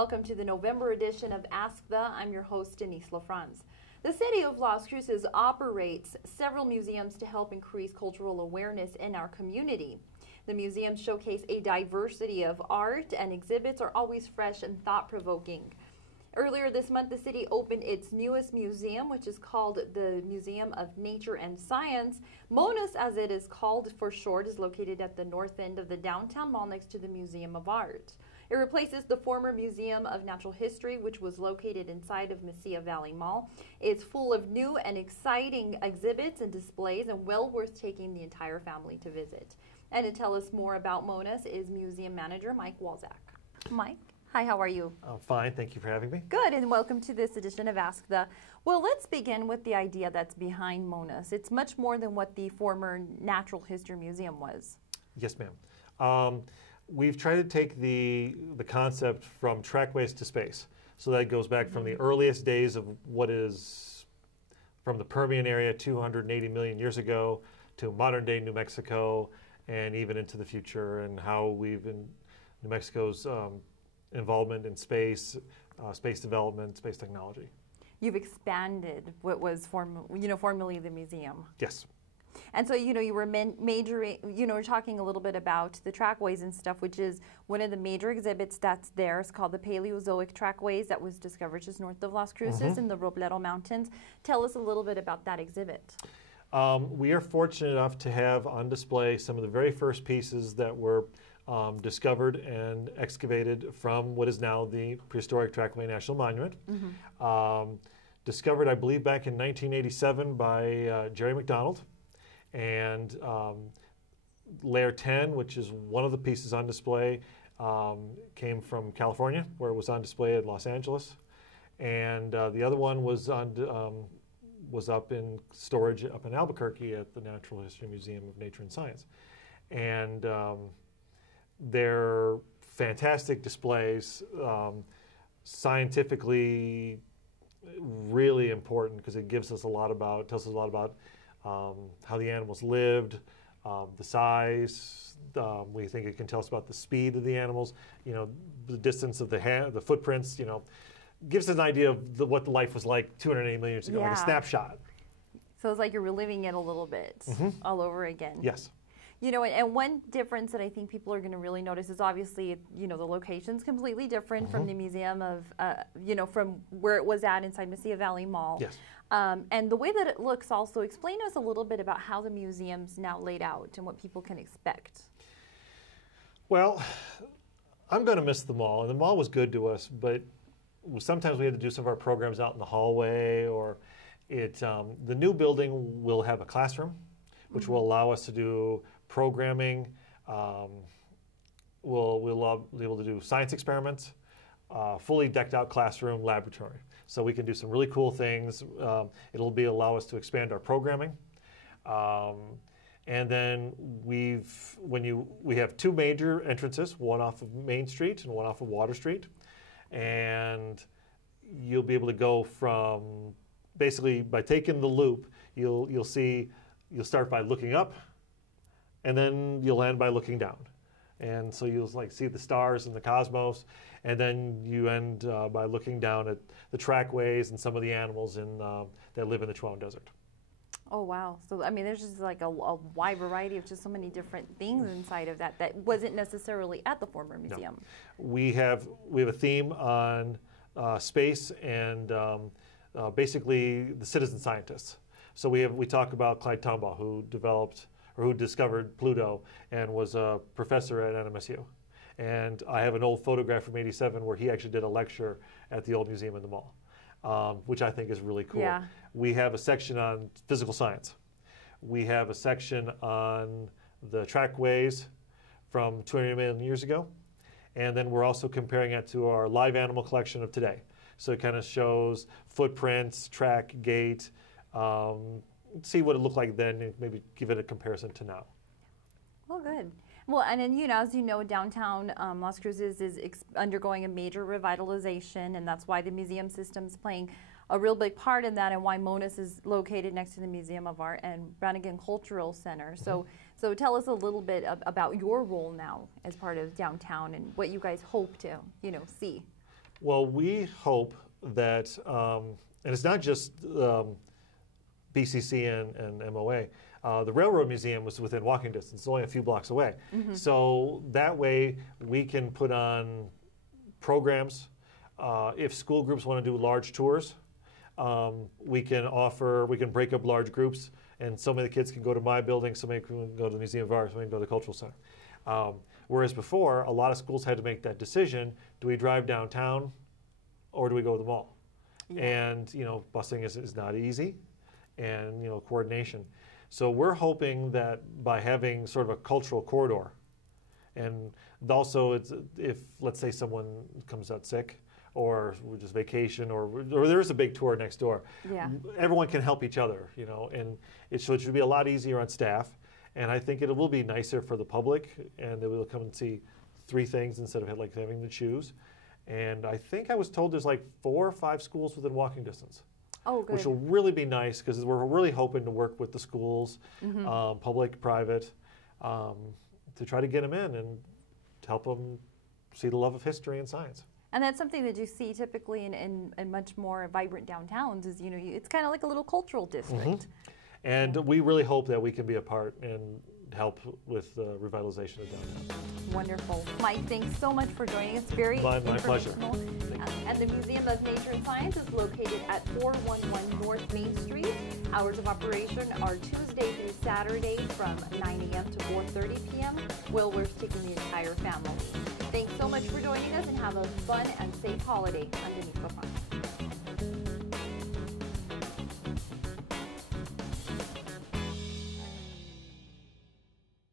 welcome to the November edition of Ask the. I'm your host, Denise LaFrance. The city of Las Cruces operates several museums to help increase cultural awareness in our community. The museums showcase a diversity of art, and exhibits are always fresh and thought-provoking. Earlier this month, the city opened its newest museum, which is called the Museum of Nature and Science. MONAS, as it is called for short, is located at the north end of the downtown mall next to the Museum of Art. It replaces the former Museum of Natural History, which was located inside of Mesilla Valley Mall. It's full of new and exciting exhibits and displays, and well worth taking the entire family to visit. And to tell us more about MONAS is Museum Manager Mike Walczak. Mike, hi, how are you? I'm fine, thank you for having me. Good, and welcome to this edition of Ask the. Well, let's begin with the idea that's behind MONAS. It's much more than what the former Natural History Museum was. Yes, ma'am. We've tried to take the concept from trackways to space. So that goes back from the earliest days of what is from the Permian area 280 million years ago to modern day New Mexico, and even into the future, and how we've in New Mexico's involvement in space, space development, space technology. You've expanded what was formerly the museum. Yes. And so, you were majoring, we're talking a little bit about the trackways and stuff, which is one of the major exhibits that's there. It's called the Paleozoic Trackways, that was discovered just north of Las Cruces in the Robledo Mountains. Tell us a little bit about that exhibit. We are fortunate enough to have on display some of the very first pieces that were discovered and excavated from what is now the Prehistoric Trackway National Monument. Discovered, I believe, back in 1987 by Jerry McDonald. And Layer 10, which is one of the pieces on display, came from California, where it was on display at Los Angeles. And the other one was up in storage up in Albuquerque at the Natural History Museum of Nature and Science. And they're fantastic displays, scientifically really important, because it tells us a lot about how the animals lived, the size. We think it can tell us about the speed of the animals, the distance of the footprints, gives us an idea of what the life was like 280 million years ago, like a snapshot. So it's like you're reliving it a little bit all over again. Yes. And one difference that I think people are going to really notice is obviously, the location's completely different from the museum of, from where it was at inside Mesilla Valley Mall. Yes. And the way that it looks also, explain to us a little bit about how the museum's now laid out and what people can expect. Well, I'm going to miss the mall, and the mall was good to us, but sometimes we had to do some of our programs out in the hallway, or the new building will have a classroom, which will allow us to do programming. We'll be able to do science experiments, fully decked out classroom, laboratory. So we can do some really cool things. It'll allow us to expand our programming. And then we have two major entrances, one off of Main Street and one off of Water Street. And you'll be able to go from, basically by taking the loop, you'll start by looking up, and then you'll end by looking down. And so you'll see the stars and the cosmos, and then you end by looking down at the trackways and some of the animals that live in the Chihuahuan Desert. Oh, wow. So, there's just like a wide variety of just so many different things inside of that wasn't necessarily at the former museum. No. We have a theme on space and basically the citizen scientists. So we talk about Clyde Tombaugh, who discovered Pluto and was a professor at NMSU. And I have an old photograph from '87 where he actually did a lecture at the old museum in the mall, which I think is really cool. Yeah. We have a section on physical science. We have a section on the trackways from 200 million years ago. And then we're also comparing it to our live animal collection of today. So it kind of shows footprints, track, gait, see what it looked like then, and maybe give it a comparison to now. Well, good. Well, and then, as you know, downtown Las Cruces is undergoing a major revitalization, and that's why the museum system's playing a real big part in that, and why MONAS is located next to the Museum of Art and Brannigan Cultural Center. So tell us a little bit about your role now as part of downtown and what you guys hope to, see. Well, we hope that, and it's not just BCC and MOA. The Railroad Museum was within walking distance, it's only a few blocks away. So that way we can put on programs. If school groups want to do large tours, we can break up large groups, and so many of the kids can go to my building, so many can go to the Museum of Art, so many can go to the Cultural Center. Whereas before, a lot of schools had to make that decision: do we drive downtown, or do we go to the mall? Yeah. And you know, busing is not easy, and you know, coordination. So we're hoping that by having sort of a cultural corridor, and also if let's say someone comes out sick, or we're just vacation, or there's a big tour next door, yeah, everyone can help each other, you know, and it should be a lot easier on staff, and I think it will be nicer for the public, and they will come and see 3 things instead of having to choose. And I think I was told there's like 4 or 5 schools within walking distance. Oh, good. Which will really be nice, because we're really hoping to work with the schools, public, private, to try to get them in and to help them see the love of history and science. And that's something that you see typically in much more vibrant downtowns is, you know, it's kind of like a little cultural district. And we really hope that we can be a part and help with the revitalization of downtown. Wonderful. Mike, thanks so much for joining us. Very my pleasure. And the Museum of Nature and Science is located at 411 North Main Street. Hours of operation are Tuesday through Saturday from 9 a.m. to 4:30 p.m. Well worth taking the entire family. Thanks so much for joining us, and have a fun and safe holiday underneath the front.